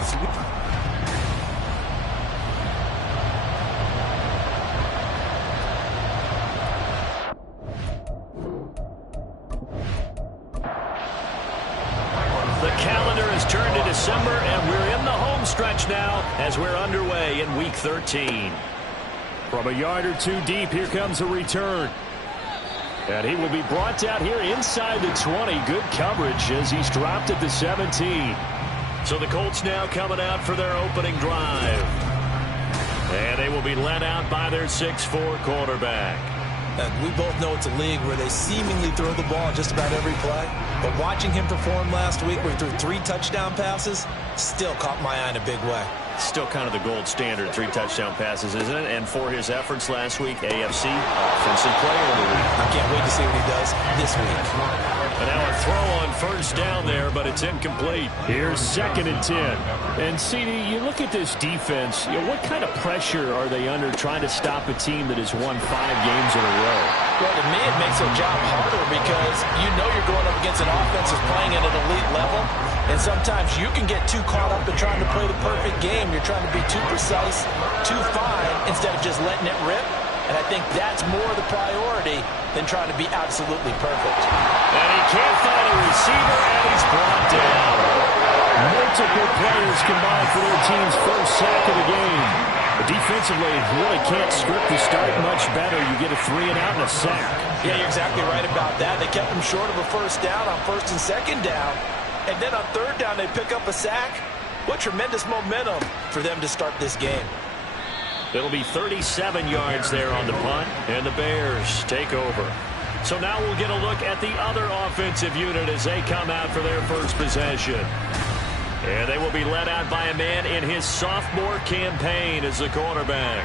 next week. The calendar has turned to December, and we're in the home stretch now as we're underway in Week 13. From a yard or two deep, here comes a return. And he will be brought down here inside the 20. Good coverage as he's dropped at the 17. So the Colts now coming out for their opening drive. And they will be led out by their 6'4" quarterback. We both know it's a league where they seemingly throw the ball just about every play. But watching him perform last week where he threw 3 touchdown passes still caught my eye in a big way. Still kind of the gold standard, 3 touchdown passes, isn't it? And for his efforts last week, AFC Offensive Player of the Week. I can't wait to see what he does this week. And now a throw on first down there, but it's incomplete. Here's 2nd and 10. And, CD, you look at this defense, what kind of pressure are they under trying to stop a team that has won 5 games in a row? Well, to me, it makes their job harder because you know you're going up against an offense that's playing at an elite level. And sometimes you can get too caught up in trying to play the perfect game. You're trying to be too precise, too fine, instead of just letting it rip. And I think that's more the priority than trying to be absolutely perfect. And he can't find a receiver, and he's brought down. Multiple players combined for their team's first sack of the game. But defensively, you really can't script the start much better. You get a 3 and out and a sack. Yeah, you're exactly right about that. They kept him short of a first down on 1st and 2nd down. And then on 3rd down, they pick up a sack. What tremendous momentum for them to start this game. It'll be 37 yards there on the punt, and the Bears take over. So now we'll get a look at the other offensive unit as they come out for their first possession. And they will be led out by a man in his sophomore campaign as the quarterback.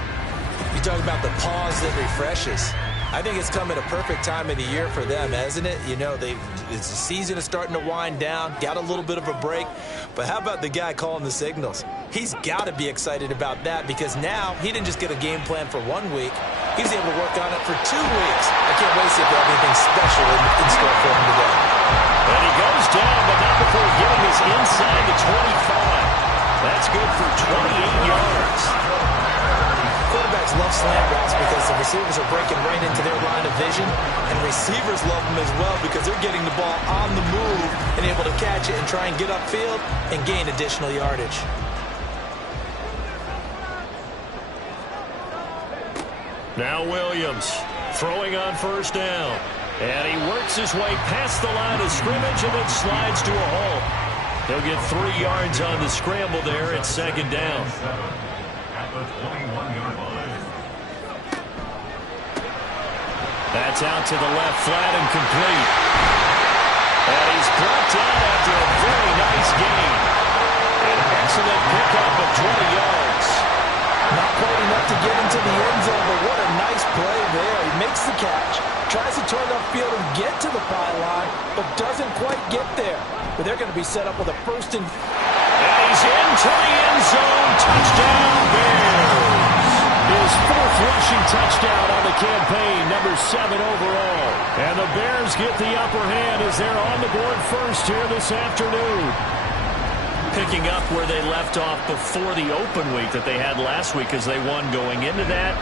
You talk about the pause that refreshes. I think it's come at a perfect time of the year for them, hasn't it? You know, the season is starting to wind down, got a little bit of a break. But how about the guy calling the signals? He's got to be excited about that because now he didn't just get a game plan for 1 week. He's able to work on it for 2 weeks. I can't wait to see if they have anything special in store for him today. And he goes down, but not before getting us inside the 25. That's good for 28 yards. Quarterbacks love slant routes because the receivers are breaking right into their line of vision, and receivers love them as well because they're getting the ball on the move and able to catch it and try and get upfield and gain additional yardage. Now Williams throwing on first down. And he works his way past the line of scrimmage and then slides to a halt. He'll get 3 yards on the scramble there at 2nd down. That's out to the left, flat and complete. And he's brought down after a very nice gain. An excellent pickup of 20 yards. Not quite enough to get into the end zone, but what a nice play there. He makes the catch, tries to turn upfield and get to the pylon, but doesn't quite get there. But they're going to be set up with a 1st and... And he's into the end zone. Touchdown, Bears. His 4th rushing touchdown on the campaign, number 7 overall. And the Bears get the upper hand as they're on the board first here this afternoon. Picking up where they left off before the open week that they had last week as they won going into that,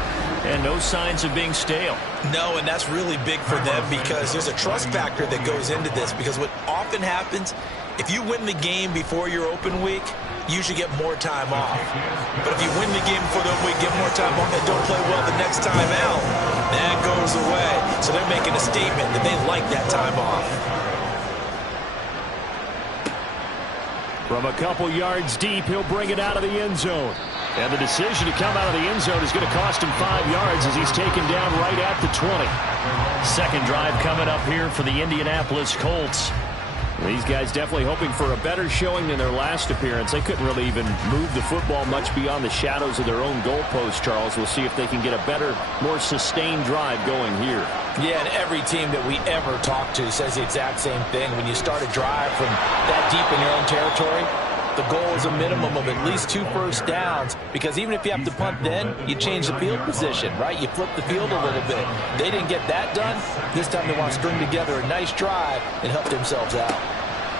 and no signs of being stale. No, and that's really big for them because there's a trust factor that goes into this because what often happens, if you win the game before your open week, you usually get more time off. But if you win the game before the open week, get more time off, and don't play well the next time out, that goes away. So they're making a statement that they like that time off. From a couple yards deep, he'll bring it out of the end zone. And the decision to come out of the end zone is going to cost him 5 yards as he's taken down right at the 20. 2nd drive coming up here for the Indianapolis Colts. These guys definitely hoping for a better showing than their last appearance. They couldn't really even move the football much beyond the shadows of their own goalpost, Charles. We'll see if they can get a better, more sustained drive going here. Yeah, and every team that we ever talk to says the exact same thing. When you start a drive from that deep in your own territory, the goal is a minimum of at least 2 first downs, because even if you have to punt then, you change the field position, right? You flip the field a little bit. They didn't get that done. This time they want to string together a nice drive and help themselves out.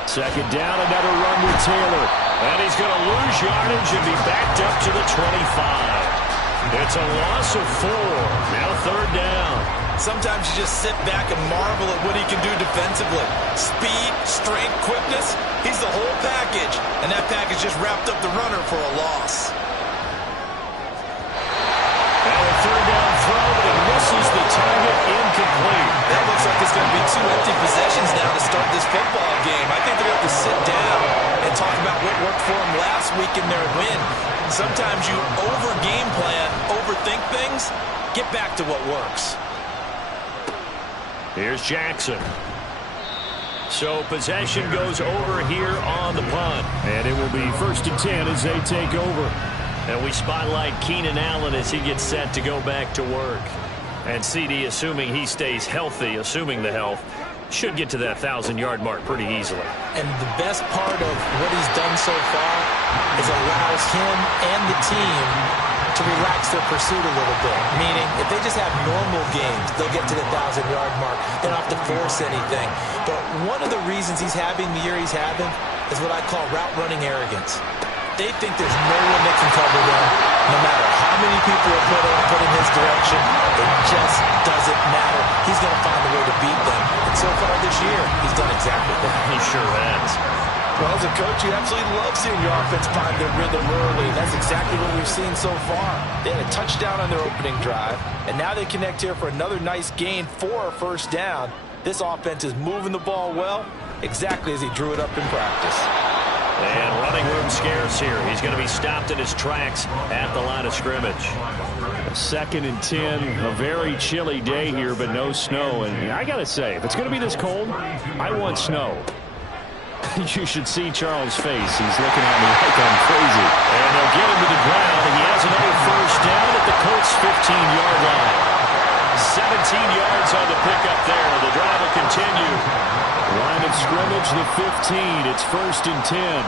2nd down, another run with Taylor. And he's going to lose yardage and be backed up to the 25. It's a loss of 4. Now third down. Sometimes you just sit back and marvel at what he can do defensively. Speed, strength, quickness. He's the whole package. And that package just wrapped up the runner for a loss. Now a third down throw, but it misses the target, incomplete. That looks like it's going to be 2 empty possessions now to start this football game. I think they're going to have to sit down and talk about what worked for them last week in their win. Sometimes you over-game plan, overthink things. Get back to what works. Here's Jackson. So possession goes over here on the punt. And it will be 1st and 10 as they take over. And we spotlight Keenan Allen as he gets set to go back to work. And CD, assuming he stays healthy, assuming the health, should get to that 1,000-yard mark pretty easily. And the best part of what he's done so far is allows him and the team to relax their pursuit a little bit. Meaning, if they just have normal games, they'll get to the 1,000-yard mark. They don't have to force anything. But one of the reasons he's having the year he's having is what I call route-running arrogance. They think there's no one that can cover them, no matter how many people are put in his direction. It just doesn't matter. He's going to find a way to beat them. And so far this year, he's done exactly that. He sure has. Well, as a coach, you absolutely love seeing your offense find their rhythm early. That's exactly what we've seen so far. They had a touchdown on their opening drive, and now they connect here for another nice gain for a first down. This offense is moving the ball well, exactly as he drew it up in practice. And running room scarce here. He's going to be stopped in his tracks at the line of scrimmage. 2nd and 10, a very chilly day here, but no snow. And I got to say, if it's going to be this cold, I want snow. You should see Charles' face. He's looking at me like I'm crazy. And they'll get him to the ground. He has another first down at the Colts' 15-yard line. 17 yards on the pickup there. The drive will continue. Line of scrimmage, the 15. It's 1st and 10.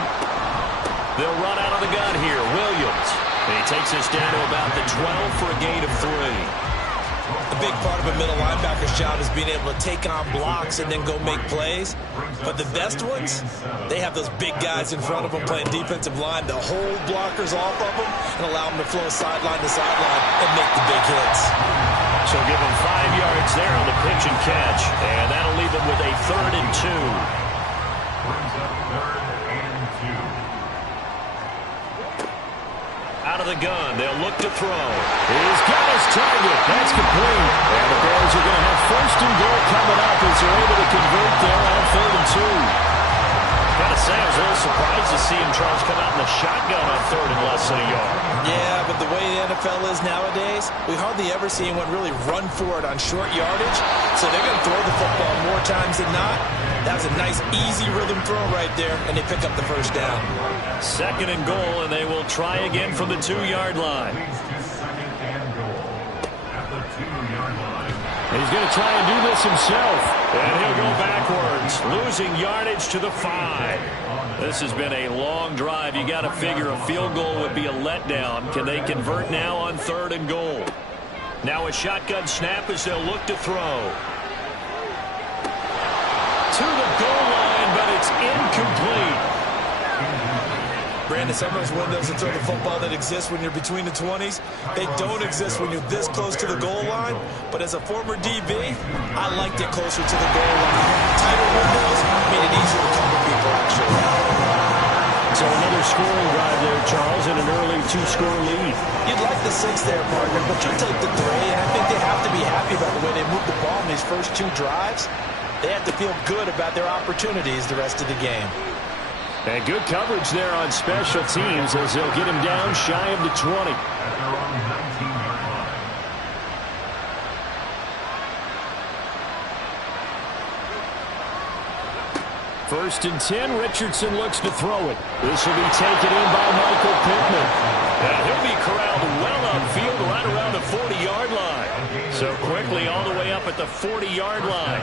They'll run out of the gun here. Williams. And he takes us down to about the 12 for a gain of 3. A big part of a middle linebacker's job is being able to take on blocks and then go make plays. But the best ones, they have those big guys in front of them playing defensive line to hold blockers off of them and allow them to flow sideline to sideline and make the big hits. So give him 5 yards there on the pitch and catch. And that'll leave him with a 3rd and 2. Out of the gun, they'll look to throw. He's got his target. That's complete. And the Bears are going to have 1st and goal coming up as they're able to convert there on 3rd and 2. Gotta say, I was a little surprised to see him, Charles, come out in the shotgun on 3rd and less than a yard. Yeah, but the way the NFL is nowadays, we hardly ever see anyone really run for it on short yardage. So they're going to throw the football more times than not. That was a nice, easy rhythm throw right there, and they pick up the first down. 2nd and goal, and they will try again from the 2-yard line. He's going to try and do this himself. And he'll go backwards, losing yardage to the 5. This has been a long drive. You got to figure a field goal would be a letdown. Can they convert now on 3rd and goal? Now a shotgun snap as they'll look to throw. To the goal line, but it's incomplete. Brandon, some of those windows to throw the football that exist when you're between the 20s, they don't exist when you're this close to the goal line. But as a former DB, I liked it closer to the goal line. Tighter windows made it easier to cover people, actually. So another scoring drive there, Charles, and an early 2-score lead. You'd like the 6 there, partner, but you'll take the 3. And I think they have to be happy about the way they moved the ball in these first 2 drives. They have to feel good about their opportunities the rest of the game. And good coverage there on special teams as they'll get him down shy of the 20. First and 10, Richardson looks to throw it. This will be taken in by Michael Pittman. And he'll be corralled well upfield right around the 40-yard line. So quickly all the way up at the 40-yard line.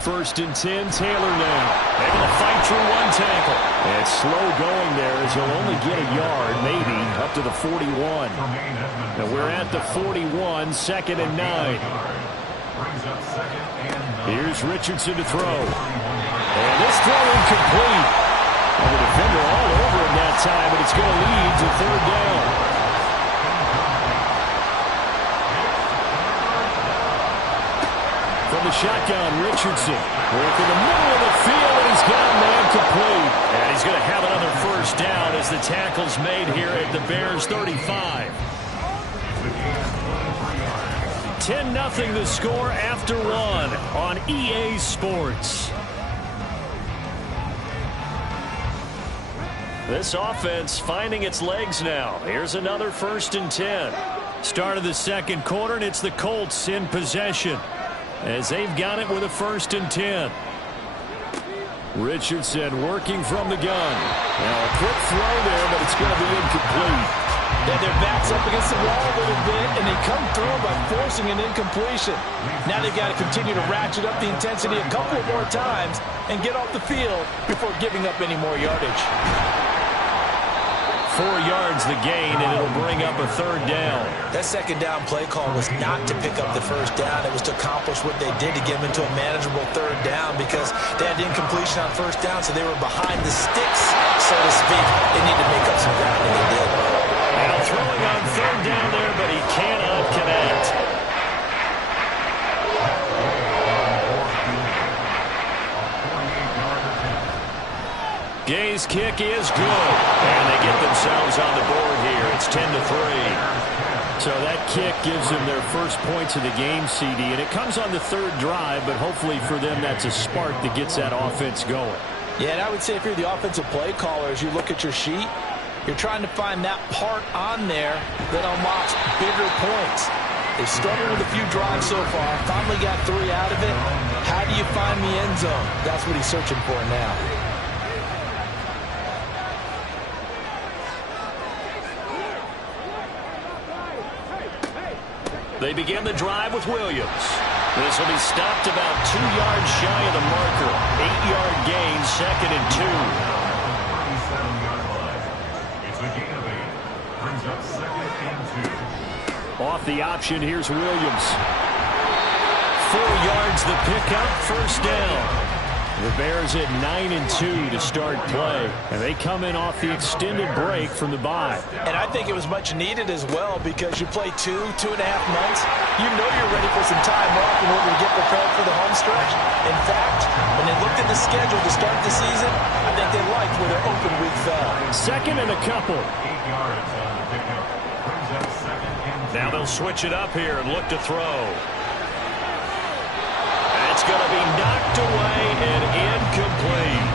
First and 10, Taylor now. Able to fight through 1 tackle. And slow going there as he'll only get a yard, maybe, up to the 41. And we're at the 41, 2nd and 9. Here's Richardson to throw. And this throw incomplete. And the defender all over him that time, but it's going to lead to third down. From the shotgun, Richardson working the middle of the field, and he's got a man complete. And he's going to have another first down as the tackle's made here at the Bears 35. 10-0 the score after one on EA Sports. This offense finding its legs now. Here's another 1st and 10. Start of the second quarter, and it's the Colts in possession as they've got it with a 1st and 10. Richardson working from the gun. Now a quick throw there, but it's going to be incomplete. Yeah, their back's up against the wall a little bit, and they come through by forcing an incompletion. Now they've got to continue to ratchet up the intensity a couple of more times and get off the field before giving up any more yardage. 4 yards the gain, and it'll bring up a third down. That second down play call was not to pick up the first down. It was to accomplish what they did to get them into a manageable third down because they had incompletion on first down, so they were behind the sticks, so to speak. They need to make up some ground, and they did. Now throwing on third down there, but he cannot connect. Gay's kick is good, and they get themselves on the board here. It's 10-3. So that kick gives them their first points of the game, CD, and it comes on the third drive, but hopefully for them that's a spark that gets that offense going. Yeah, and I would say if you're the offensive play caller, as you look at your sheet, you're trying to find that part on there that unlocks bigger points. They've struggled with a few drives so far, finally got 3 out of it. How do you find the end zone? That's what he's searching for now. They begin the drive with Williams. This will be stopped about 2 yards shy of the marker. 8-yard gain, 2nd and 2. Off the option, here's Williams. 4 yards the pickup, first down. The Bears at 9-2 to start play, and they come in off the extended break from the bye. And I think it was much needed as well because you play 2.5 months. You know you're ready for some time off in order to get prepared for the home stretch. In fact, when they looked at the schedule to start the season, I think they liked where their open week fell. 2nd and a couple. Now they'll switch it up here and look to throw. It's going to be knocked away and incomplete.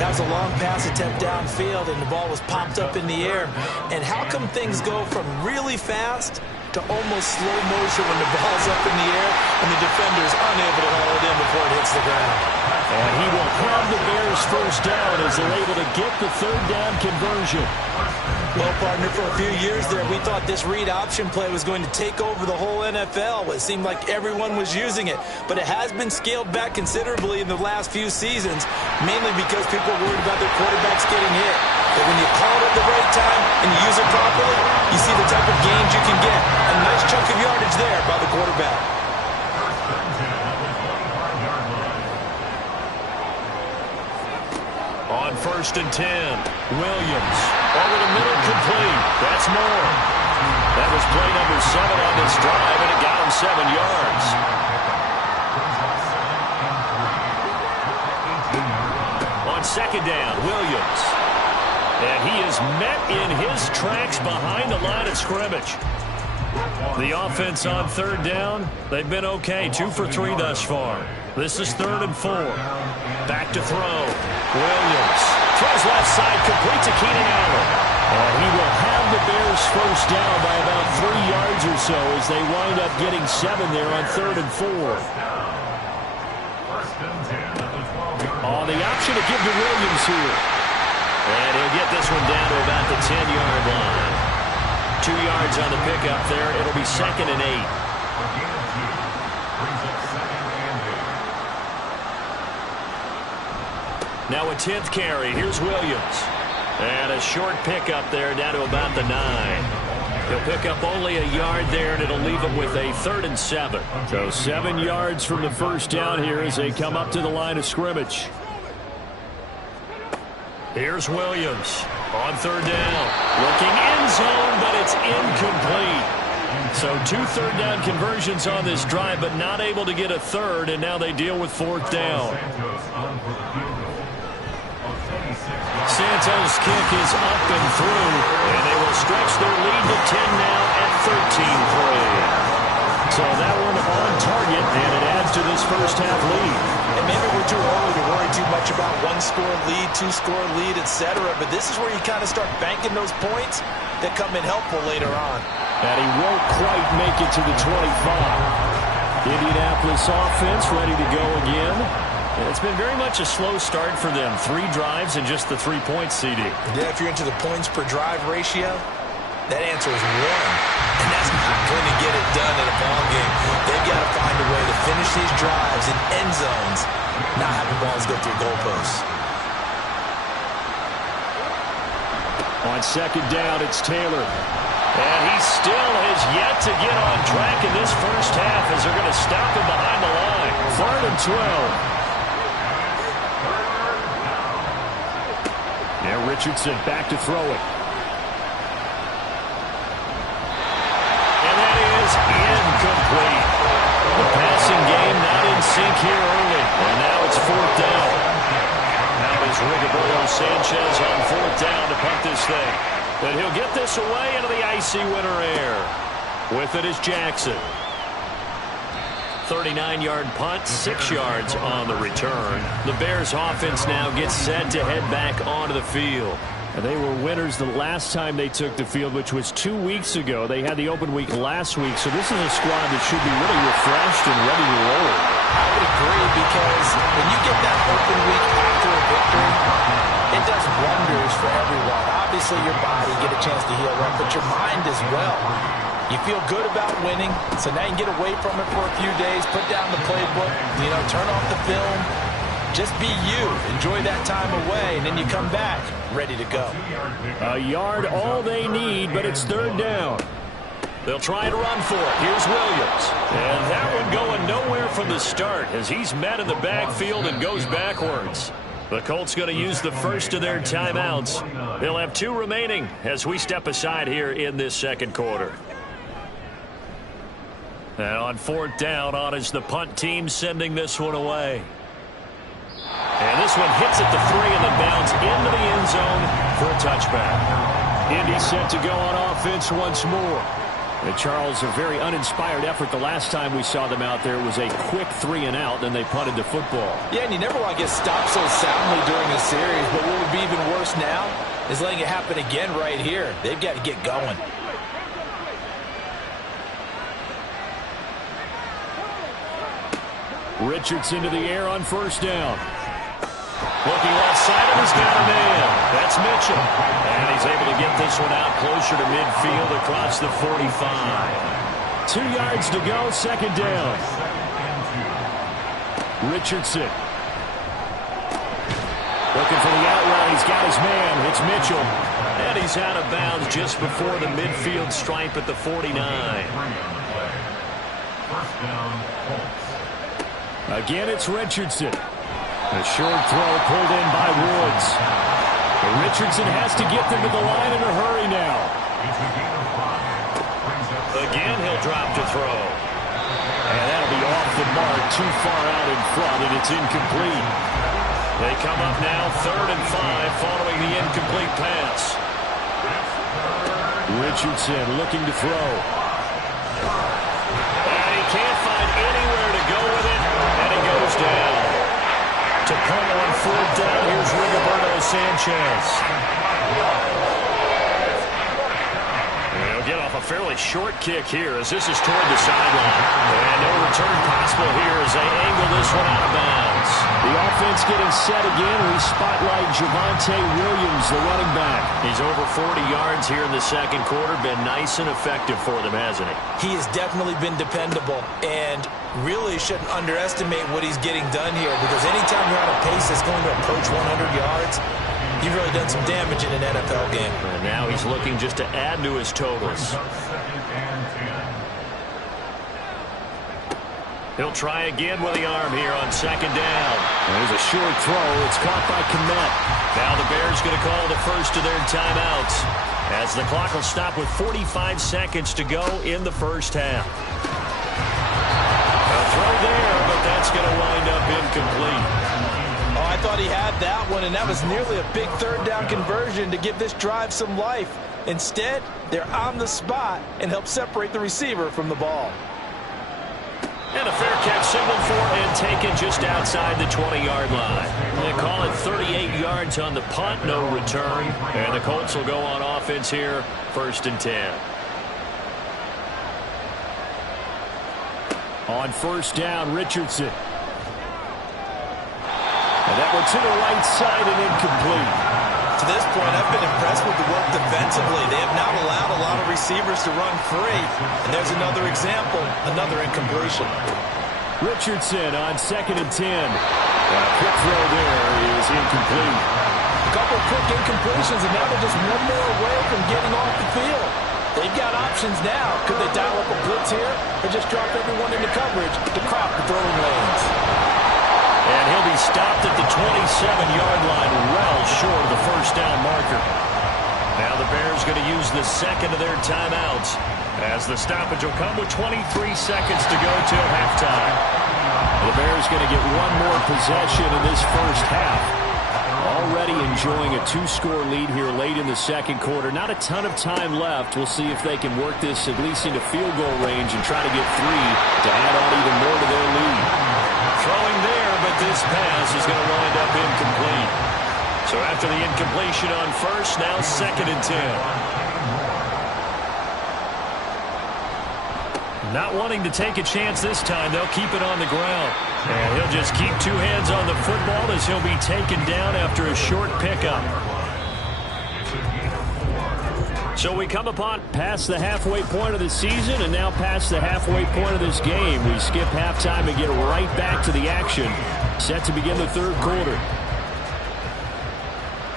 That was a long pass attempt downfield, and the ball was popped up in the air. And how come things go from really fast to almost slow motion when the ball's up in the air and the defender's unable to haul it in before it hits the ground? And he will have the Bears first down as they're able to get the third down conversion. Well, partner, for a few years there, we thought this read option play was going to take over the whole NFL. It seemed like everyone was using it. But it has been scaled back considerably in the last few seasons, mainly because people are worried about their quarterbacks getting hit. But when you call it at the right time and you use it properly, you see the type of gains you can get. A nice chunk of yardage there by the quarterback. On 1st and 10, Williams over the middle, complete. That's more. That was play number 7 on this drive, and it got him 7 yards. On 2nd down, Williams. And he is met in his tracks behind the line of scrimmage. The offense on 3rd down, they've been okay. 2 for 3 thus far. This is 3rd and 4. Back to throw. Williams throws left side, complete to Keenan Allen. And he will have the Bears first down by about 3 yards or so as they wind up getting 7 there on 3rd and 4. On the option to give to Williams here. And he'll get this one down to about the 10-yard line. 2 yards on the pickup there. It'll be 2nd and 8. Now a 10th carry. Here's Williams. And a short pickup there down to about the 9. He'll pick up only a yard there, and it'll leave him with a 3rd and 7. So 7 yards from the first down here as they come up to the line of scrimmage. Here's Williams on 3rd down. Looking end zone, but it's incomplete. So 2 third-down conversions on this drive, but not able to get a third, and now they deal with 4th down. Santos' kick is up and through, and they will stretch their lead to 10 now at 13-3. So that one on target, and it adds to this first-half lead. And maybe we're too early to worry too much about 1-score lead, 2-score lead, etc. But this is where you kind of start banking those points that come in helpful later on. And he won't quite make it to the 25. Indianapolis offense ready to go again. And it's been very much a slow start for them. 3 drives and just the 3 points, CD. Yeah, if you're into the points per drive ratio, that answer is 1. And that's not going to get it done in a ball game. They've got to find a way to finish these drives in end zones, not having balls go through goalposts. On 2nd down, it's Taylor. And he still has yet to get on track in this first half as they're going to stop him behind the line. 3rd and 12. Now Richardson back to throw it. And that is incomplete. The passing game not in sync here early. And now it's 4th down. Now is Rigoberto Sanchez on 4th down to punt this thing. But he'll get this away into the icy winter air. With it is Jackson. 39-yard punt, 6 yards on the return. The Bears offense now gets set to head back onto the field. And they were winners the last time they took the field, which was 2 weeks ago. They had the open week last week, so this is a squad that should be really refreshed and ready to roll. I would agree, because when you get that open week after a victory, it does wonders for everyone. Obviously, your body get a chance to heal up, but your mind as well. You feel good about winning, so now you can get away from it for a few days, put down the playbook, turn off the film. Just be you. Enjoy that time away, and then you come back ready to go. A yard, all they need, but it's 3rd down. They'll try to run for it. Here's Williams. And that one going nowhere from the start as he's met in the backfield and goes backwards. The Colts going to use the first of their timeouts. They'll have 2 remaining as we step aside here in this second quarter. And on 4th down, on is the punt team sending this one away. And this one hits at the 3 and then bounds into the end zone for a touchback. Indy set to go on offense once more. And Charles, a very uninspired effort the last time we saw them out there. It was a quick 3 and out, then they punted the football. Yeah, and you never want to get stopped so soundly during a series, but what would be even worse now is letting it happen again right here. They've got to get going. Richardson to the air on 1st down. Looking left side, and he's got a man. That's Mitchell. And he's able to get this one out closer to midfield across the 45. 2 yards to go, 2nd down. Richardson. Looking for the outrun. He's got his man. It's Mitchell. And he's out of bounds just before the midfield stripe at the 49. Again, it's Richardson. A short throw pulled in by Woods. Richardson has to get them to the line in a hurry now. Again, he'll drop to throw. And that'll be off the mark, too far out in front, and it's incomplete. They come up now 3rd and 5 following the incomplete pass. Richardson looking to throw. And he can't find anywhere to go with it, and he goes down. To punt on 4th down, here's Rigoberto Sanchez. He'll get off a fairly short kick here as this is toward the sideline. And no return possible here as they angle this one out of bounds. The offense getting set again. We spotlight Javonte Williams, the running back. He's over 40 yards here in the second quarter. Been nice and effective for them, hasn't he? He has definitely been dependable, and really shouldn't underestimate what he's getting done here, because anytime you're on a pace that's going to approach 100 yards, you've really done some damage in an NFL game. And now he's looking just to add to his totals. He'll try again with the arm here on second down. There's a short throw. It's caught by Kmet. Now the Bears going to call the first of their timeouts, as the clock will stop with 45 seconds to go in the first half. A throw there, but that's going to wind up incomplete. Oh, I thought he had that one, and that was nearly a big third down conversion to give this drive some life. Instead, they're on the spot and help separate the receiver from the ball. And a fair catch signaled for and taken just outside the 20-yard line. They call it 38 yards on the punt, no return. And the Colts will go on offense here, 1st and 10. On first down, Richardson. And that one to the right side and incomplete. To this point, I've been impressed with the work defensively. They have not allowed a lot of receivers to run free. And there's another example, another incompletion. Richardson on 2nd and 10. A quick throw there is incomplete. A couple quick incompletions, and now they're just one more away from getting off the field. They've got options now. Could they dial up a blitz here or just drop everyone into coverage to crowd the throwing lanes? And he'll be stopped at the 27-yard line, well short of the first down marker. Now the Bears going to use the second of their timeouts, as the stoppage will come with 23 seconds to go till halftime. The Bears going to get one more possession in this first half. Already enjoying a 2-score lead here late in the second quarter. Not a ton of time left. We'll see if they can work this at least into field goal range and try to get 3 to add on even more to their lead. Throwing there, but this pass is going to wind up incomplete. So after the incompletion on first, now 2nd and 10. Not wanting to take a chance this time, they'll keep it on the ground. And he'll just keep 2 hands on the football as he'll be taken down after a short pickup. So we come upon past the halfway point of the season and now past the halfway point of this game. We skip halftime and get right back to the action. Set to begin the third quarter.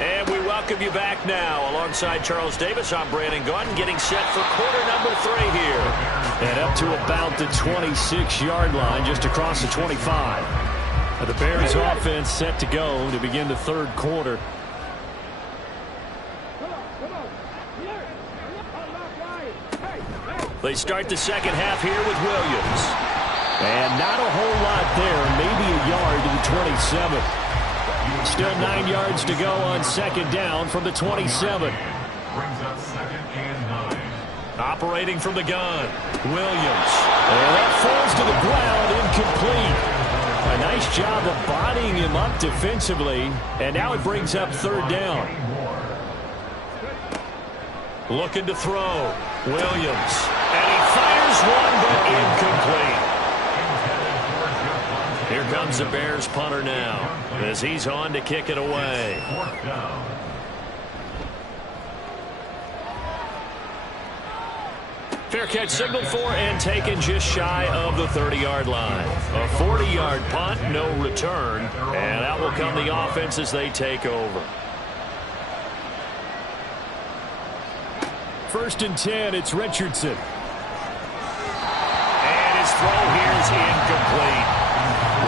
And we welcome you back now. Alongside Charles Davis, I'm Brandon Gaudin, getting set for quarter number 3 here. And up to about the 26-yard line, just across the 25. The Bears offense set to go to begin the third quarter. They start the second half here with Williams. And not a whole lot there, maybe a yard to the 27. Still 9 yards to go on second down from the 27. Operating from the gun, Williams. And that falls to the ground, incomplete. A nice job of bodying him up defensively. And now it brings up third down. Looking to throw, Williams. And he fires one, but incomplete. Here comes the Bears punter now, as he's on to kick it away. Fair catch signaled for and taken just shy of the 30-yard line. A 40-yard punt, no return, and out will come the offense as they take over. 1st and 10, it's Richardson. And his throw here is incomplete.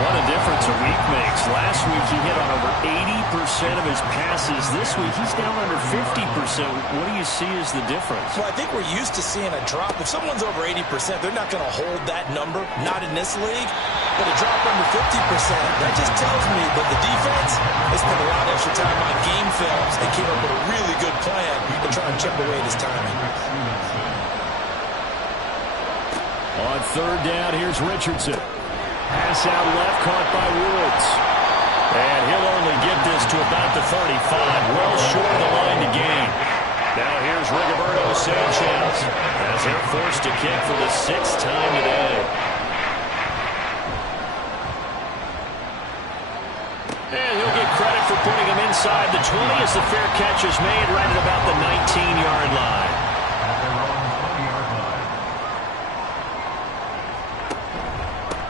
What a difference a week makes. Last week he hit on over 80% of his passes. This week he's down under 50%. What do you see as the difference? Well, I think we're used to seeing a drop. If someone's over 80%, they're not going to hold that number, not in this league. But a drop under 50%, that just tells me that the defense has spent a lot of extra time on game films and came up with a really good plan to try and chip away at his timing. On third down, here's Richardson. Pass out left, caught by Woods. And he'll only get this to about the 35, well short of the line to gain. Now here's Rigoberto Sanchez as they're forced to kick for the 6th time today. inside the 20 as the fair catch is made right at about the 19-yard line.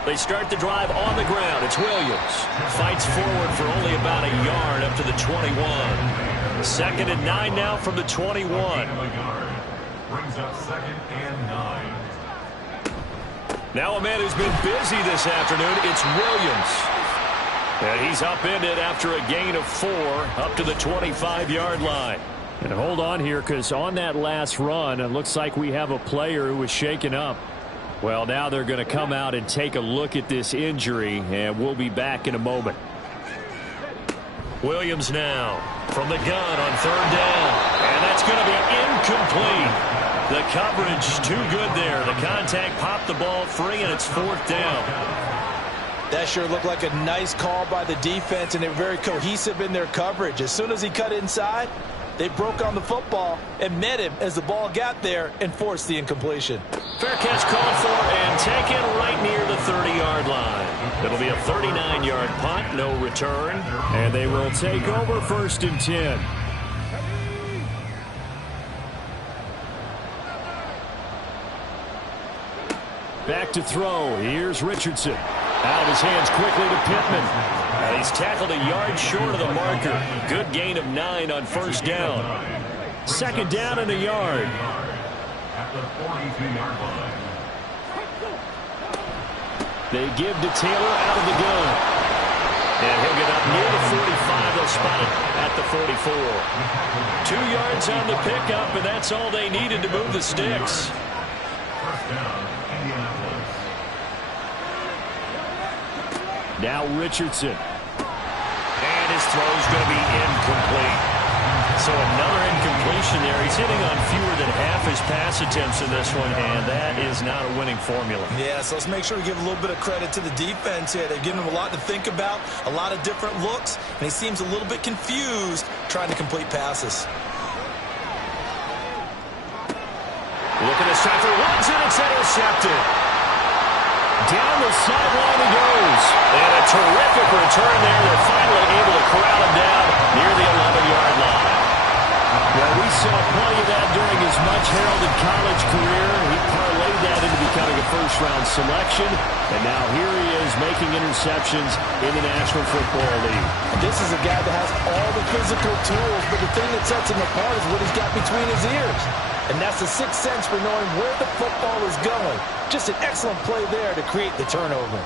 They start the drive on the ground. It's Williams. Fights forward for only about a yard up to the 21. 2nd and 9 now from the 21. Brings up 2nd and 9. Now a man who's been busy this afternoon, it's Williams. And he's upended after a gain of 4 up to the 25-yard line. And hold on here, because on that last run, it looks like we have a player who was shaken up. Well, now they're going to come out and take a look at this injury, and we'll be back in a moment. Williams now from the gun on 3rd down. And that's going to be incomplete. The coverage too good there. The contact popped the ball free, and it's 4th down. That sure looked like a nice call by the defense, and they're very cohesive in their coverage. As soon as he cut inside, they broke on the football and met him as the ball got there and forced the incompletion. Fair catch called for and taken right near the 30-yard line. It'll be a 39-yard punt, no return. And they will take over 1st and 10. Back to throw. Here's Richardson. Out of his hands quickly to Pittman. And he's tackled a yard short of the marker. Good gain of 9 on 1st down. 2nd down and a yard. At the 42-yard line. They give to Taylor out of the gun. And he'll get up near the 45. They'll spot it at the 44. 2 yards on the pickup, and that's all they needed to move the sticks. 1st down, Indianapolis. Now Richardson. And his throw's going to be incomplete. So another incompletion there. He's hitting on fewer than half his pass attempts in this one, and that is not a winning formula. Yeah, so let's make sure we give a little bit of credit to the defense here. They've given him a lot to think about, a lot of different looks, and he seems a little bit confused trying to complete passes. Look at this time for runs, and it's intercepted. Down the sideline he goes. And a terrific return there. They're finally able to corral him down near the 11-yard line. Well, we saw plenty of that during his much-heralded college career. He parlayed that into becoming a first-round selection. And now here he is making interceptions in the National Football League. This is a guy that has all the physical tools, but the thing that sets him apart is what he's got between his ears. And that's the sixth sense for knowing where the football is going. Just an excellent play there to create the turnover.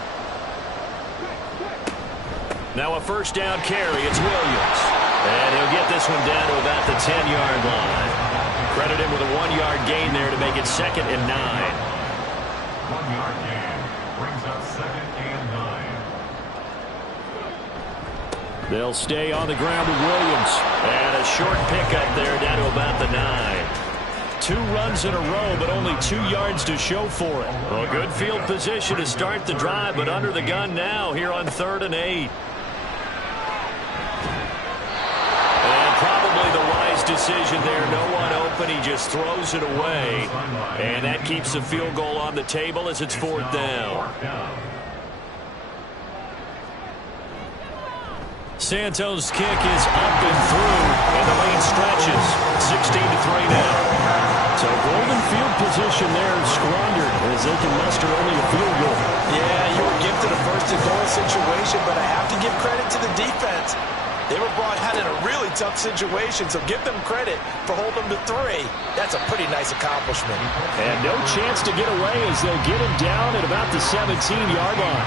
Now a 1st down carry. It's Williams. And he'll get this one down to about the 10-yard line. Credit him with a 1-yard gain there to make it 2nd and 9. 1-yard gain. Brings up 2nd and 9. They'll stay on the ground with Williams. And a short pickup there down to about the 9. 2 runs in a row, but only 2 yards to show for it. Well, good field position to start the drive, but under the gun now here on 3rd and 8. And probably the wise decision there. No one open. He just throws it away. And that keeps the field goal on the table as it's 4th down. Santos' kick is up and through, and the lead stretches. 16-3 now. So golden field position there squandered as they can muster only a field goal. Yeah, you were gifted a 1st and goal situation, but I have to give credit to the defense. They were brought out in a really tough situation, so give them credit for holding them to 3. That's a pretty nice accomplishment. And no chance to get away as they'll get him down at about the 17-yard line.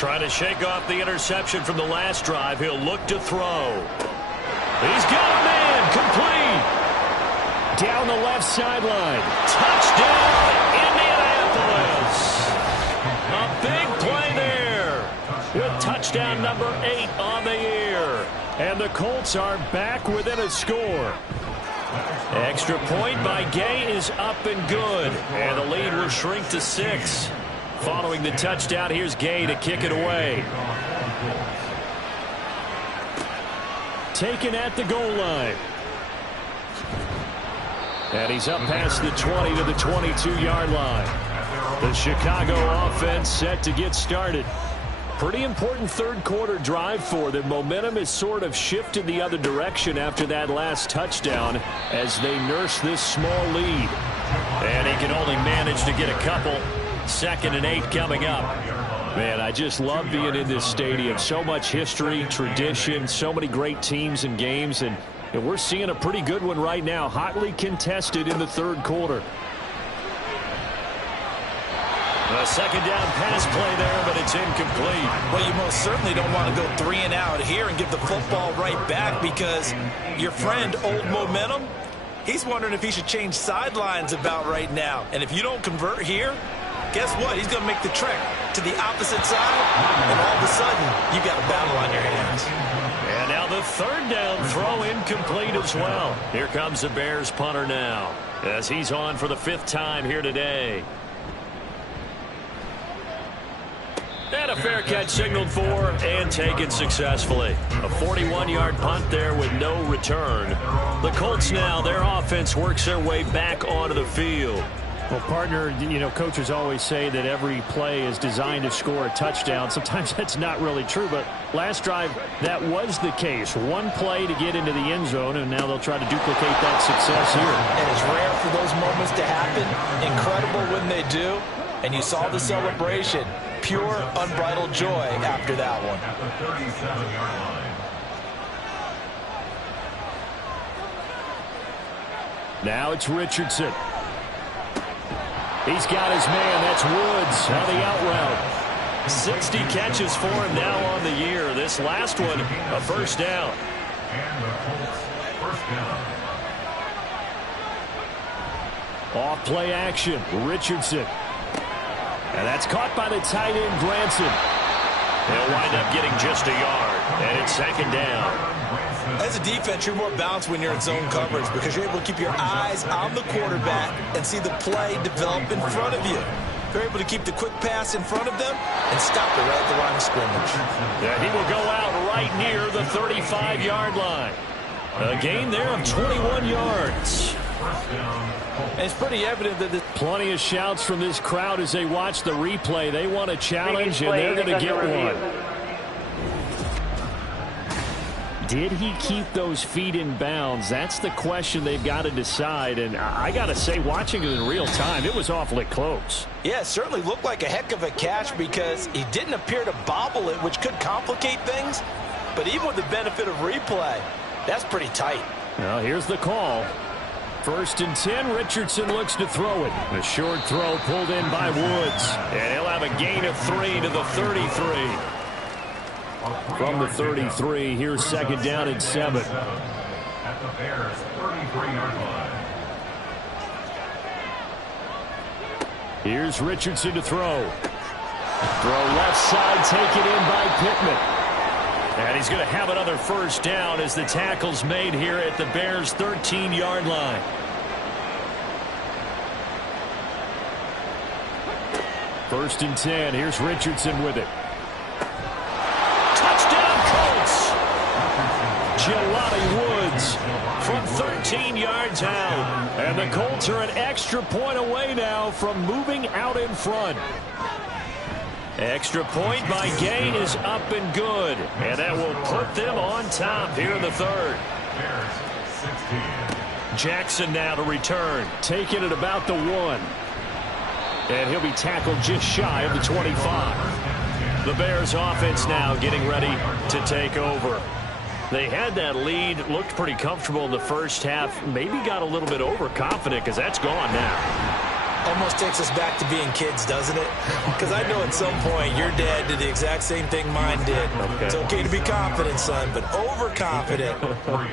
Trying to shake off the interception from the last drive. He'll look to throw. He's got a man. Complete. Down the left sideline. Touchdown, Indianapolis. A big play there with touchdown number 8 on the year. And the Colts are back within a score. Extra point by Gay is up and good. And the lead will shrink to 6. Following the touchdown, here's Gay to kick it away. Taken at the goal line. And he's up past the 20 to the 22-yard line. The Chicago offense set to get started. Pretty important third quarter drive for them. Momentum has sort of shifted the other direction after that last touchdown as they nurse this small lead. And he can only manage to get a couple. 2nd and 8 coming up. Man, I just love being in this stadium. So much history, tradition, so many great teams and games, and we're seeing a pretty good one right now, hotly contested in the third quarter. A 2nd down pass play there, but it's incomplete. Well, you most certainly don't want to go 3 and out here and give the football right back because your friend, Old Momentum, he's wondering if he should change sidelines about right now. And if you don't convert here, guess what? He's going to make the trek to the opposite side, and all of a sudden, you got a battle on your hands. And now the 3rd down throw incomplete as well. Here comes the Bears punter now as he's on for the 5th time here today. And a fair catch signaled for and taken successfully. A 41-yard punt there with no return. The Colts now, their offense works their way back onto the field. Well, partner, coaches always say that every play is designed to score a touchdown. Sometimes that's not really true, but last drive, that was the case. One play to get into the end zone, and now they'll try to duplicate that success here. And it's rare for those moments to happen. Incredible when they do. And you saw the celebration. Pure, unbridled joy after that one. At the 37-yard line. Now it's Richardson. He's got his man. That's Woods on the out route. 60 catches for him now on the year. This last one, a 1st down. And the Colts, 1st down. Off play action. Richardson. And that's caught by the tight end, Granson. They'll wind up getting just a yard. And it's 2nd down. As a defense, you're more balanced when you're in zone coverage because you're able to keep your eyes on the quarterback and see the play develop in front of you. You're able to keep the quick pass in front of them and stop it right at the line of scrimmage. Yeah, he will go out right near the 35-yard line. A gain there of 21 yards. And it's pretty evident that this plenty of shouts from this crowd as they watch the replay. They want a challenge, and they're going to get one. Did he keep those feet in bounds? That's the question they've got to decide. And I got to say, watching it in real time, it was awfully close. Yeah, it certainly looked like a heck of a catch because he didn't appear to bobble it, which could complicate things. But even with the benefit of replay, that's pretty tight. Well, here's the call. 1st and 10, Richardson looks to throw it. A short throw pulled in by Woods. And he'll have a gain of 3 to the 33. From the 33, here's 2nd down and 7. At the Bears' 33-yard line. Here's Richardson to throw. Throw left side, taken in by Pittman. And he's going to have another 1st down as the tackle's made here at the Bears' 13-yard line. First and 10. Here's Richardson with it. Touchdown, Colts! Jelani Woods from 13 yards out. And the Colts are an extra point away now from moving out in front. Extra point by Gain is up and good. And that will put them on top here in the 3rd. Jackson now to return. Taking it about the 1. And he'll be tackled just shy of the 25. The Bears offense now getting ready to take over. They had that lead, looked pretty comfortable in the first half. Maybe got a little bit overconfident because that's gone now. Almost takes us back to being kids, doesn't it? Because I know at some point your dad did the exact same thing mine did. Okay. It's okay to be confident, son, but overconfident,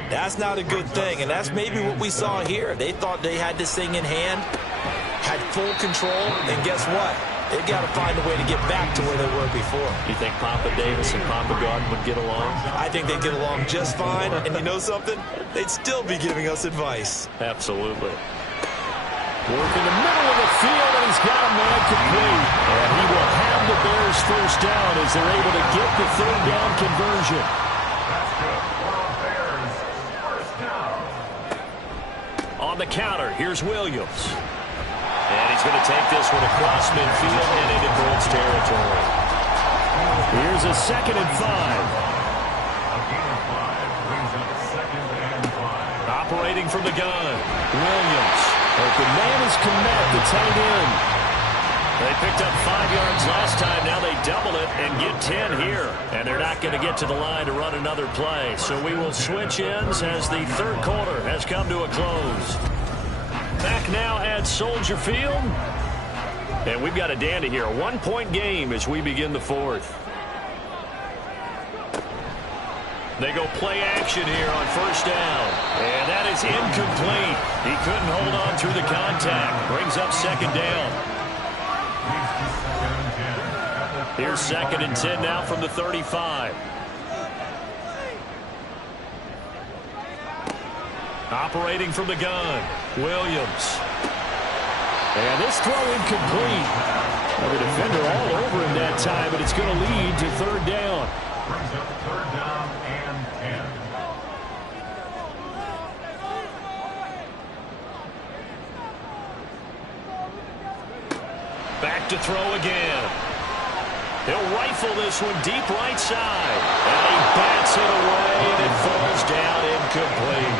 that's not a good thing. And that's maybe what we saw here. They thought they had this thing in hand, had full control, and guess what? They've got to find a way to get back to where they were before. You think Papa Davis and Papa Garden would get along? I think they'd get along just fine. And you know something? They'd still be giving us advice. Absolutely. Work in the middle of the field, and he's got a man complete. And he will have the Bears 1st down as they're able to get the 3rd down conversion. That's good for the Bears. 1st down. On the counter, here's Williams. And he's going to take this one across midfield and into Colts territory. Here's a 2nd and 5. A gain of 5 brings up 2nd and 5. Operating from the gun, Williams. Open man is Kmet, the tight end. They picked up 5 yards last time. Now they double it and get 10 here. And they're not going to get to the line to run another play. So we will switch ends as the 3rd quarter has come to a close. Back now at Soldier Field. And we've got a dandy here. A 1-point game as we begin the 4th. They go play action here on 1st down. And that is incomplete. He couldn't hold on through the contact. Brings up 2nd down. Here's 2nd and 10 now from the 35. Operating from the gun, Williams. And this throw incomplete. Well, the defender all over him that time, but it's going to lead to 3rd down. Brings up 3rd down and 10. Back to throw again. He'll rifle this one deep right side. And he bats it away, and it falls down incomplete.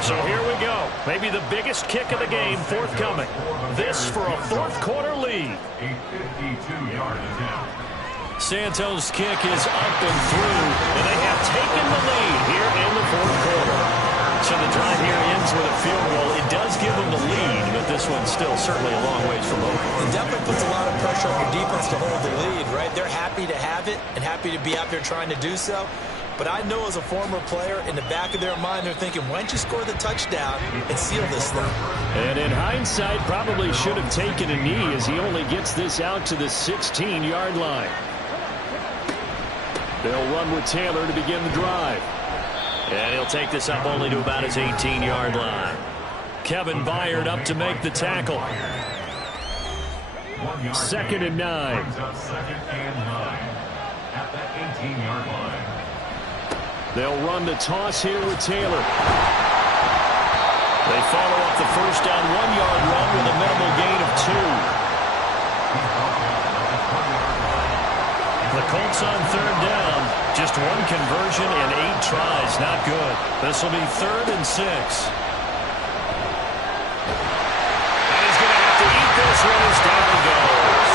So here we go. Maybe the biggest kick of the game forthcoming. This for a 4th quarter lead. A 52-yard attempt. Santos' kick is up and through, and they have taken the lead here in the 4th quarter. So the drive here ends with a field goal. It does give them the lead, but this one's still certainly a long ways from over. It definitely puts a lot of pressure on your defense to hold the lead, right? They're happy to have it and happy to be out there trying to do so. But I know as a former player, in the back of their mind, they're thinking, why don't you score the touchdown and seal this thing? And in hindsight, probably should have taken a knee as he only gets this out to the 16-yard line. They'll run with Taylor to begin the drive. And he'll take this up only to about his 18-yard line. Kevin Byard up to make the tackle. 1 yard 2nd and 9. Brings up 2nd and 9 at the 18-yard line. They'll run the toss here with Taylor. They follow up the 1st down 1-yard run with a minimal gain of 2. The Colts on 3rd down. Just 1 conversion and 8 tries. Not good. This will be 3rd and 6. And he's going to have to eat this one as down he goes.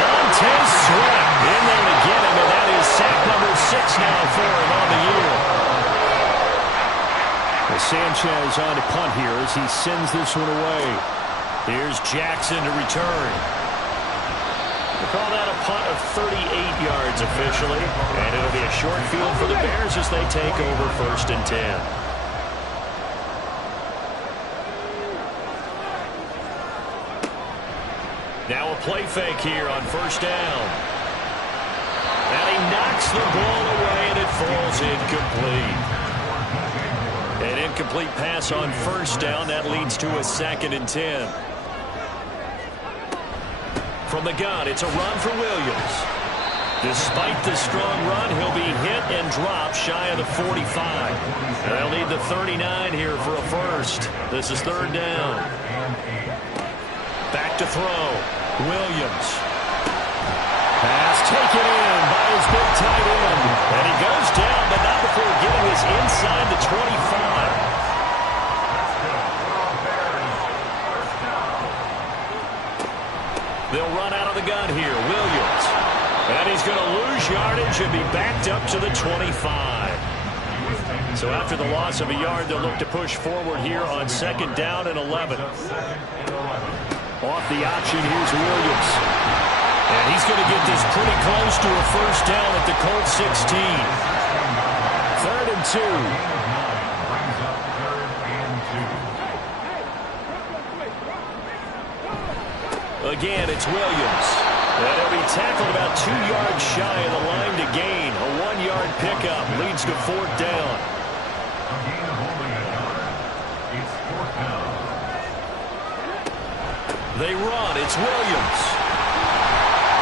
Montez Sweat in there to get him, and that is sack number 6 now for him on the year. Well, Sanchez on to punt here as he sends this one away. Here's Jackson to return. We'll call that a punt of 38 yards officially, and it'll be a short field for the Bears as they take over 1st and 10. Now a play fake here on 1st down. And he knocks the ball away, and it falls incomplete. An incomplete pass on 1st down. That leads to a 2nd and 10. From the gun, it's a run for Williams. Despite the strong run, he'll be hit and dropped shy of the 45. They'll need the 39 here for a first. This is 3rd down. Back to throw. Williams. Pass taken in by his big tight end. And he goes down, but not before getting us inside the 25. They'll run out of the gun here. Williams. And he's going to lose yardage and be backed up to the 25. So after the loss of a yard, they'll look to push forward here on 2nd down and 11. Off the option, here's Williams. And he's going to get this pretty close to a 1st down at the Colts 16. 3rd and 2. Again, it's Williams. And he'll be tackled about 2 yards shy of the line to gain. A 1-yard pickup leads to 4th down. They run. It's Williams.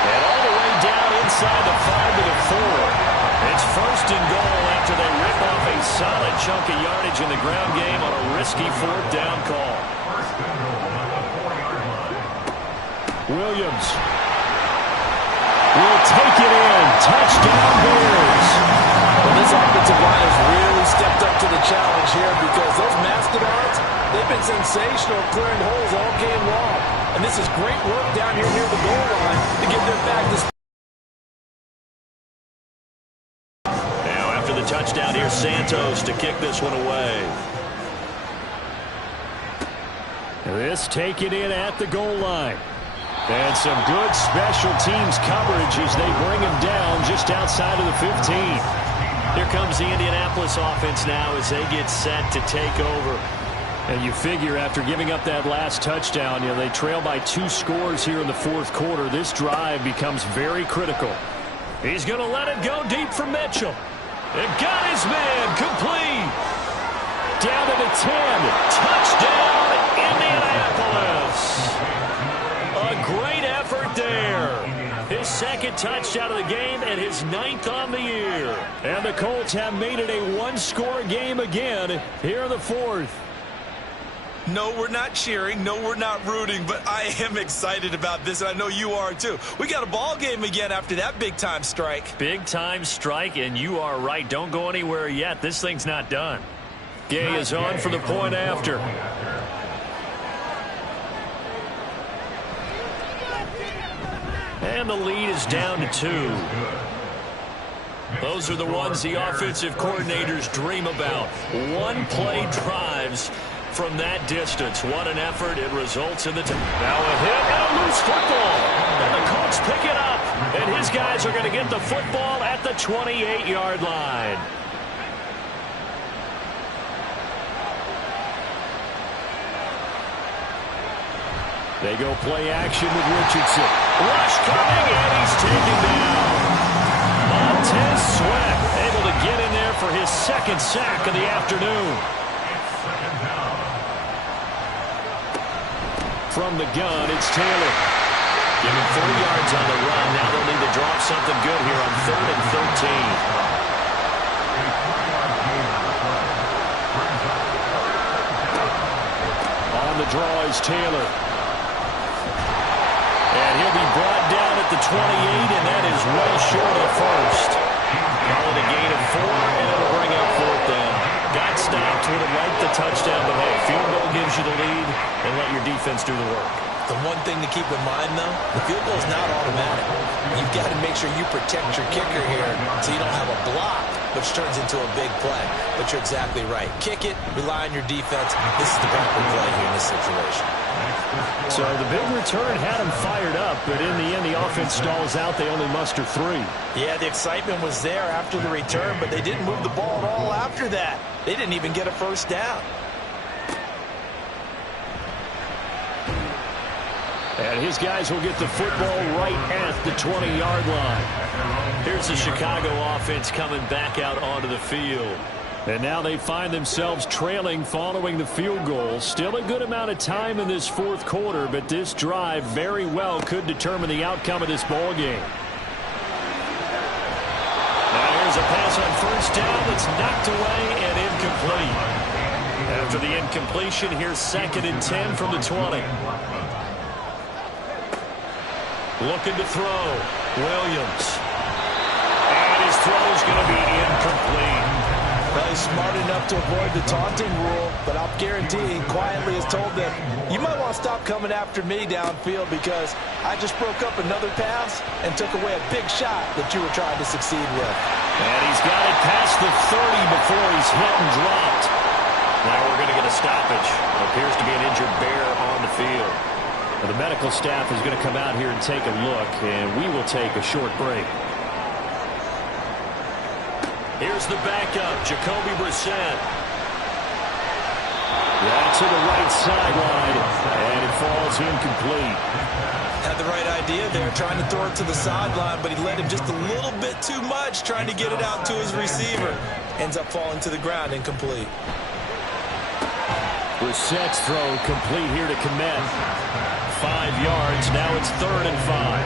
And all the way down inside the 5 to the 4. It's 1st and goal after they rip off a solid chunk of yardage in the ground game on a risky 4th down call. Williams will take it in. Touchdown, Bears. Well, this offensive line has really stepped up to the challenge here because those Mastodons, they've been sensational clearing holes all game long. And this is great work down here near the goal line to give them back this. Now, after the touchdown, here's Santos to kick this one away. This taken in at the goal line. And some good special teams coverage as they bring him down just outside of the 15. Here comes the Indianapolis offense now as they get set to take over. And you figure after giving up that last touchdown, they trail by 2 scores here in the fourth quarter. This drive becomes very critical. He's going to let it go deep for Mitchell. And got his man complete. Down to the 10. Touchdown, Indianapolis. A great effort there. His second touchdown of the game and his 9th on the year. And the Colts have made it a 1-score game again here in the fourth. No, we're not cheering. No, we're not rooting. But I am excited about this, and I know you are too. We got a ball game again after that big-time strike. Big-time strike, and you are right. Don't go anywhere yet. This thing's not done. Gay is on for the point after. And the lead is down to 2. Those are the ones the offensive coordinators dream about. One-play drives from that distance. What an effort. It results in the now a hit and a loose football. And the Colts pick it up. And his guys are going to get the football at the 28-yard line. They go play action with Richardson. Rush coming, and he's taken down. Montez Sweat able to get in there for his second sack of the afternoon. From the gun, it's Taylor. Give him 4 yards on the run. Now they'll need to drop something good here on 3rd and 13. On the draw is Taylor. And he'll be brought down at the 28, and that is well short of first. Call it a gain of 4, and it'll bring up 4th down. Got stopped, would have liked the touchdown, but hey, field goal gives you the lead, and let your defense do the work. The one thing to keep in mind, though, the field goal is not automatic. You've got to make sure you protect your kicker here so you don't have a block, which turns into a big play. But you're exactly right. Kick it, rely on your defense. This is the proper play here in this situation. So the big return had them fired up, but in the end, the offense stalls out. They only muster 3. Yeah, the excitement was there after the return, but they didn't move the ball at all after that. They didn't even get a first down. And his guys will get the football right at the 20-yard line. Here's the Chicago offense coming back out onto the field. And now they find themselves trailing following the field goal. Still a good amount of time in this fourth quarter, but this drive very well could determine the outcome of this ball game. Now here's a pass on first down that's knocked away and incomplete. After the incompletion, here's 2nd and 10 from the 20. Looking to throw. Williams. And his throw is going to be incomplete. Well, he's smart enough to avoid the taunting rule, but I'll guarantee he quietly has told them, you might want to stop coming after me downfield because I just broke up another pass and took away a big shot that you were trying to succeed with. And he's got it past the 30 before he's hit and dropped. Now we're going to get a stoppage. Appears to be an injured Bear on the field. Well, the medical staff is going to come out here and take a look, and we will take a short break. Here's the backup, Jacoby Brissett. That's to the right sideline, and it falls incomplete. Had the right idea there, trying to throw it to the sideline, but he led him just a little bit too much, trying to get it out to his receiver. Ends up falling to the ground, incomplete. Brissett's throw complete here to Kmet. 5 yards, now it's 3rd and 5.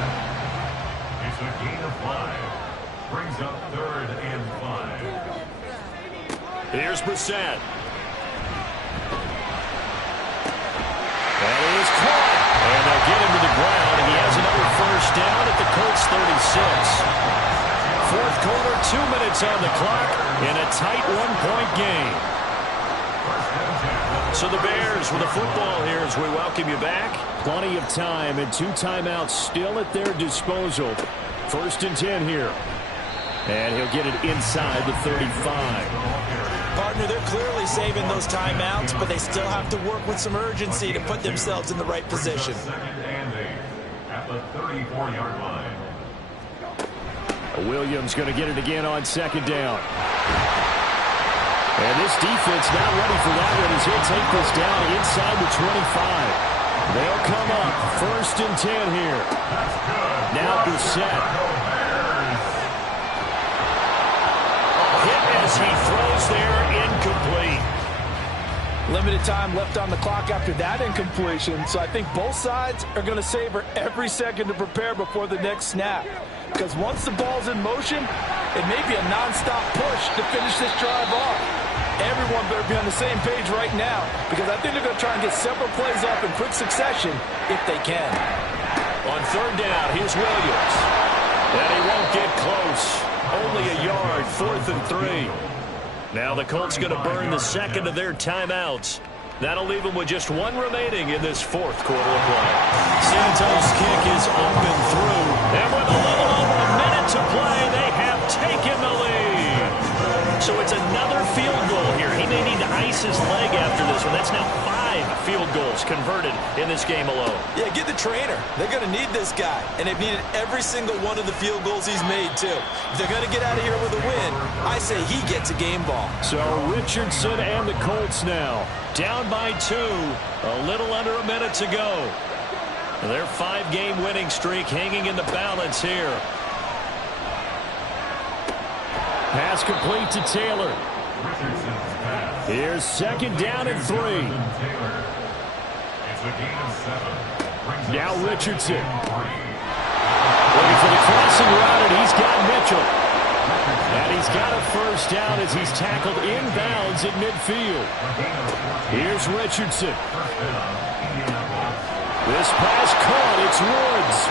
It's a gain of 5. Brings up 3rd and 5. Here's Brissett. And he is caught. And they'll get him to the ground, and he has another first down at the Colts 36. 2 minutes on the clock in a tight one-point game. So the Bears with the football here as we welcome you back. Plenty of time and 2 timeouts still at their disposal. 1st and 10 here. And he'll get it inside the 35. Partner, they're clearly saving those timeouts, but they still have to work with some urgency to put themselves in the right position. 2nd and 8 at the 34-yard line. Williams going to get it again on 2nd down. And this defense not ready for that one as he'll take this down inside the 25. They'll come up 1st and 10 here. Now Brissett. Hit as he throws there, incomplete. Limited time left on the clock after that incompletion, so I think both sides are going to savor every second to prepare before the next snap. Because once the ball's in motion, it may be a nonstop push to finish this drive off. Everyone better be on the same page right now, because I think they're going to try and get several plays off in quick succession if they can. On 3rd down, here's Williams. And he won't get close. Only a yard, 4th and 3. Now the Colts going to burn the 2nd of their timeouts. That'll leave them with just 1 remaining in this 4th quarter of play. Santos' kick is up and through. And with a little over a minute to play, they have taken the lead. So it's another field goal here. He may need to ice his leg after this one. That's now 5 field goals converted in this game alone. Yeah, get the trainer. They're going to need this guy. And they've needed every single one of the field goals he's made, too. If they're going to get out of here with a win, I say he gets a game ball. So Richardson and the Colts now Down by 2. A little under a minute to go. Their 5-game winning streak hanging in the balance here. Pass complete to Taylor. Here's 2nd down and 3. It's a gain of 7. Now Richardson. Looking for the crossing route, and he's got Mitchell. And he's got a 1st down as he's tackled inbounds at midfield. Here's Richardson. This pass caught. It's Woods.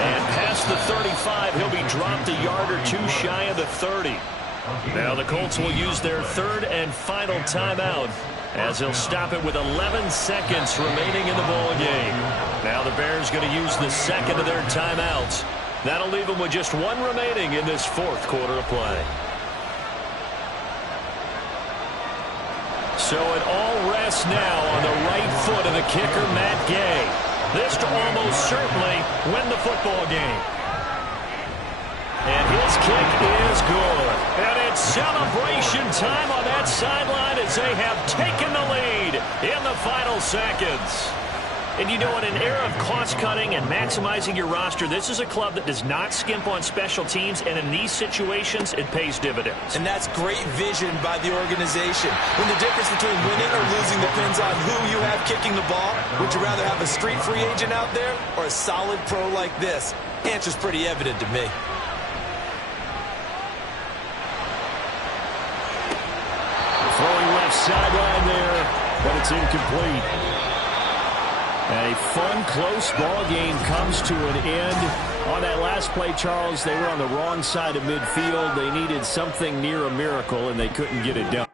And past the 35, he'll be dropped a yard or 2 shy of the 30. Now the Colts will use their 3rd and final timeout as they'll stop it with 11 seconds remaining in the ball game. Now the Bears going to use the 2nd of their timeouts. That'll leave them with just 1 remaining in this 4th quarter of play. So it all rests now on the right foot of the kicker, Matt Gay. This to almost certainly win the football game. And his kick is good. And it's celebration time on that sideline as they have taken the lead in the final seconds. And you know, in an era of cost-cutting and maximizing your roster, this is a club that does not skimp on special teams, and in these situations, it pays dividends. And that's great vision by the organization. When the difference between winning or losing depends on who you have kicking the ball, would you rather have a street free agent out there or a solid pro like this? Answer's pretty evident to me. Throwing left sideline there, but it's incomplete. A fun, close ball game comes to an end. On that last play, Charles, they were on the wrong side of midfield. They needed something near a miracle, and they couldn't get it done.